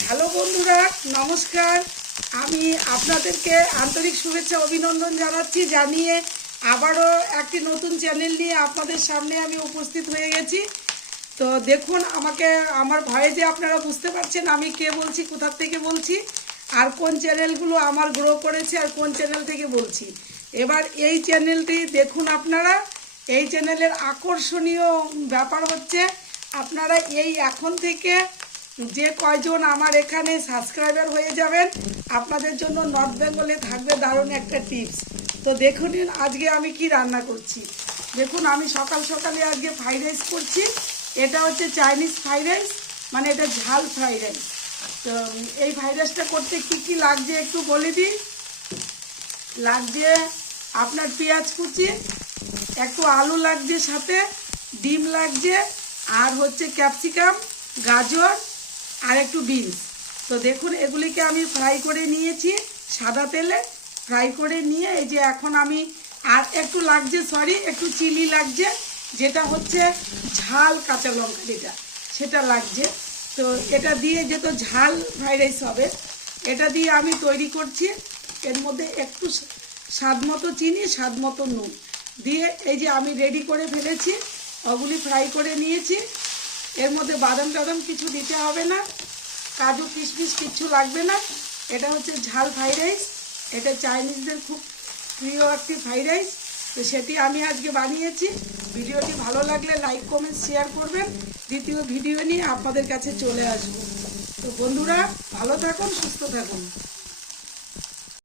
Hello বন্ধুরা, নমস্কার। আমি আপনাদেরকে আন্তরিক শুভেচ্ছা অভিনন্দন জানিয়ে আবারও একটি নতুন চ্যানেল নিয়ে আপনাদের সামনে আমি উপস্থিত হয়ে গেছি। তো দেখুন, আমার ভয়েসে আপনারা বুঝতে পারছেন আমি কে বলছি, কোথা থেকে বলছি, আর কোন চ্যানেলগুলো আমার গ্রো করেছে আর কোন চ্যানেল থেকে বলছি। এবার এই চ্যানেলটি দেখুন আপনারা। এই চ্যানেলের আকর্ষণীয় ব্যাপার হচ্ছে, আপনারা এই এখন থেকে যে কয়জন আমার এখানে সাবস্ক্রাইবার হয়ে যাবেন, আপনাদের জন্য নর্থ বেঙ্গলে থাকবে দারুণ একটা টিপস। তো দেখুন আজকে আমি কি রান্না করছি। দেখুন, আমি সকালে আজকে ফ্রাইড রাইস করছি। এটা হচ্ছে চাইনিজ ফ্রাইড রাইস, মানে এটা ঝাল ফ্রাইড রাইস। তো এই ফ্রাইড রাইসটা করতে কি কি লাগছে একটু বলে দিই। লাগছে আপনার পেঁয়াজ কুচি, একটু আলু লাগছে, সাথে ডিম লাগছে, আর হচ্ছে ক্যাপসিকাম, গাজর, আর একটু বিনস। তো দেখুন, এগুলিকে আমি ফ্রাই করে নিয়েছি সাদা তেলে। ফ্রাই করে নিয়ে এই যে এখন আমি আর একটু লাগছে, একটু চিলি লাগছে, যেটা হচ্ছে ঝাল কাঁচা লঙ্কা, সেটা লাগছে। তো এটা দিয়ে যেহেতু ঝাল ফ্রাইড রাইস হবে, এটা দিয়ে আমি তৈরি করছি। এর মধ্যে একটু স্বাদ মতো চিনি, স্বাদ মতো নুন দিয়ে এই যে আমি রেডি করে ফেলেছি, ওগুলি ফ্রাই করে নিয়েছি। এর মধ্যে বাদাম টাদাম কিছু দিতে হবে না, কাজু কিশমিশ কিচ্ছু লাগবে না। এটা হচ্ছে ঝাল ফ্রাইড রাইস, এটা চাইনিজদের খুব প্রিয় একটি ফ্রাইড রাইস। তো সেটি আমি আজকে বানিয়েছি। ভিডিওটি ভালো লাগলে লাইক কমেন্ট শেয়ার করবেন। দ্বিতীয় ভিডিও নিয়ে আপনাদের কাছে চলে আসবো। তো বন্ধুরা, ভালো থাকুন, সুস্থ থাকুন।